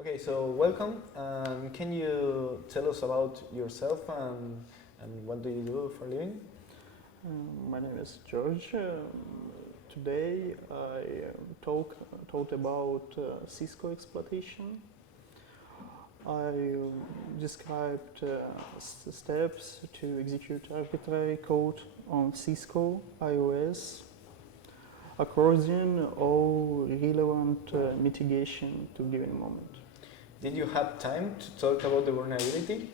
Okay, so welcome. Can you tell us about yourself and what do you do for a living? My name is George. Today I talk about Cisco exploitation. I described steps to execute arbitrary code on Cisco IOS, according all relevant mitigation to given moment. Did you have time to talk about the vulnerability?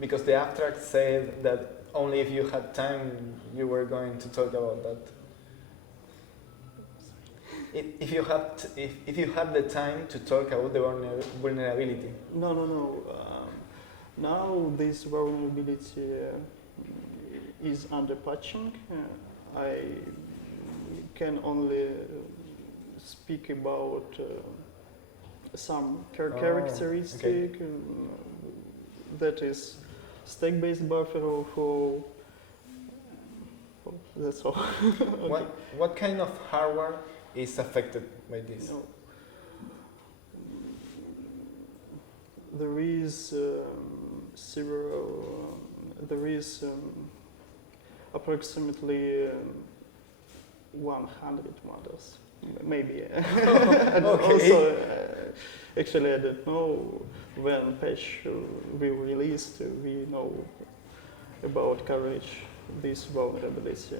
Because the abstract said that only if you had time you were going to talk about that. If you had the time to talk about the vulnerability. No. Now this vulnerability is under patching. I can only speak about some characteristic that is stack-based buffer for that's all. Okay. What kind of hardware is affected by this? No. There is approximately 100 models, maybe. And also, actually, I don't know when patch will released. We know about coverage this vulnerability.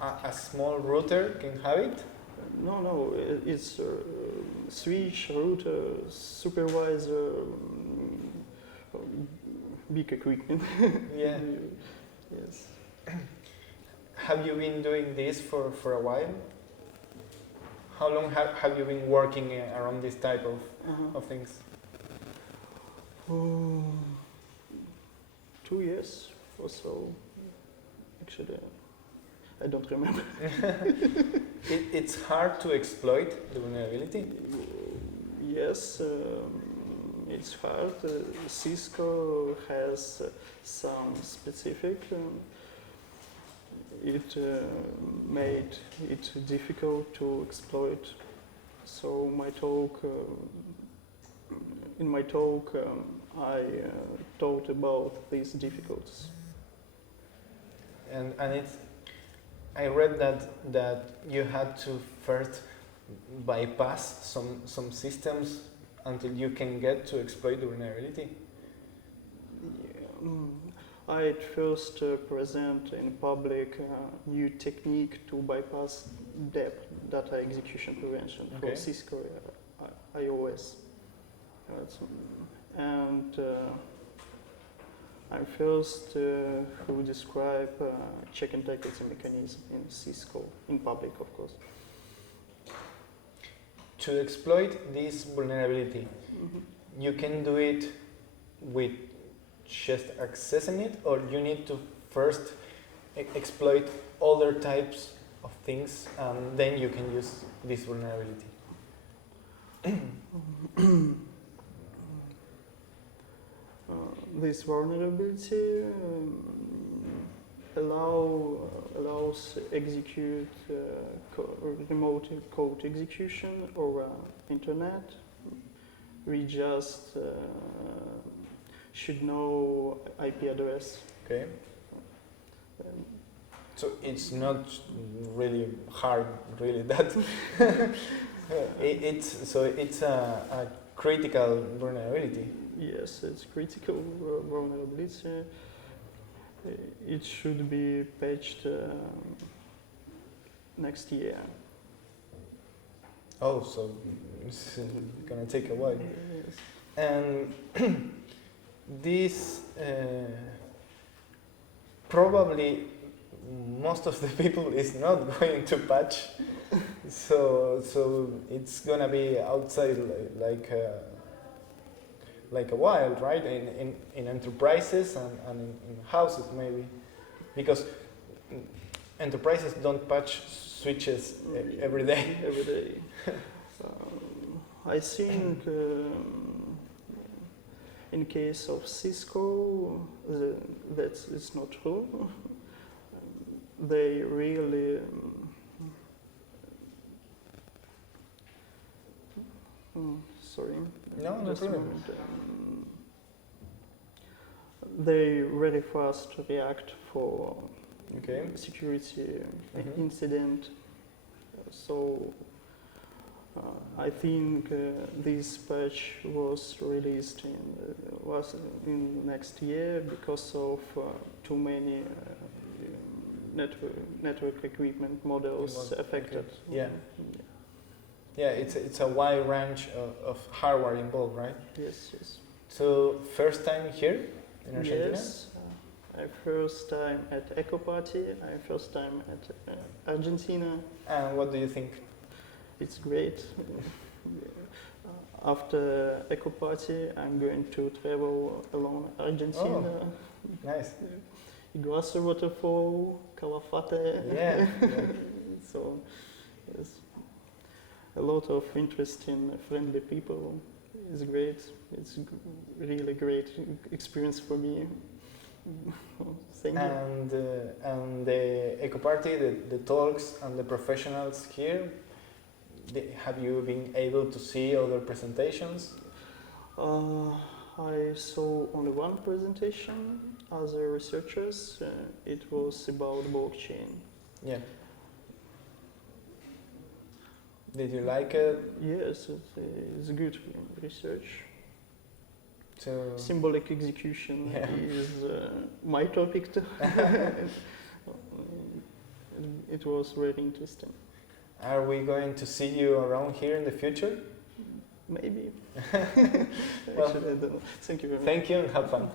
A small router can have it? No, it's switch, router, supervisor, big equipment. Yeah. Yes. Have you been doing this for a while? How long have you been working around this type of things? 2 years or so, actually. I don't remember. It's hard to exploit the vulnerability? Yes, it's hard. Cisco has some specific. It made it difficult to exploit. So in my talk, I talked about these difficulties. And I read that you had to first bypass some systems until you can get to exploit the vulnerability. Yeah. I at first present in public a new technique to bypass DEP, data execution prevention, for Cisco IOS. And I'm first who describe check integrity mechanism in Cisco, in public, of course. To exploit this vulnerability, you can do it with just accessing it, or you need to first exploit other types of things, and then you can use this vulnerability. This vulnerability allows execute remote code execution over internet. We just should know IP address. Okay. So it's not really hard, really, that. It's a critical vulnerability. Yes, it's critical vulnerability. It should be patched next year. Oh, so it's gonna take a while. Yes. And this probably most of the people is not going to patch, so it's gonna be outside like a while, right? In enterprises and in houses maybe, because enterprises don't patch switches every day. Every day. I think in case of Cisco, that is not true. They really Sorry. No, no Just a problem. moment. They very fast react for Okay. security Mhm. incident. So I think this patch was released in next year because of too many network equipment models affected. Okay. Yeah. Yeah, it's a wide range of hardware involved, right? Yes, yes. So first time here in Argentina? Yes, I first time at Ekoparty, I first time at Argentina. And what do you think? It's great. After Ekoparty, I'm going to travel along Argentina. Oh, nice. Iguazu waterfall, Calafate. Yeah. So, yes, a lot of interesting, friendly people. It's great. It's really great experience for me. Thank you. And the Ekoparty, the talks and the professionals here, have you been able to see other presentations? I saw only one presentation as a researchers. It was about blockchain. Yeah. Did you like it? Yes, it's good research. So Symbolic execution Yeah. is my topic too. It was very interesting. are we going to see you around here in the future? Maybe. Well, Actually, I don't know. Thank you very much. Thank you and have fun.